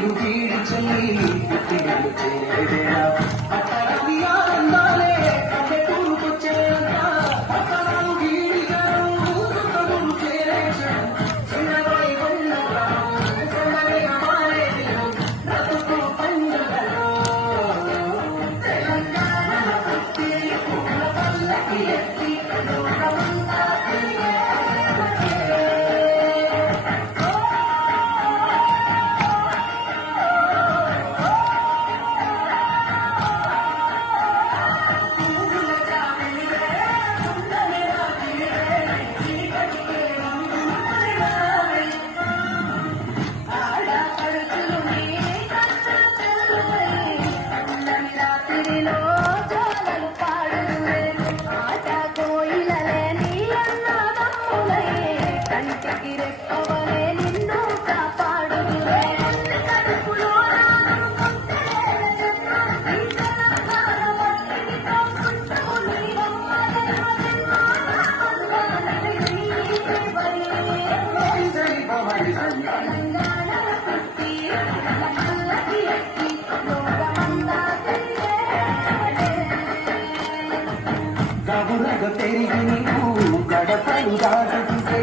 चली। మెల్లగ పెరిగి నీవు గడపలు దాటుతుంటే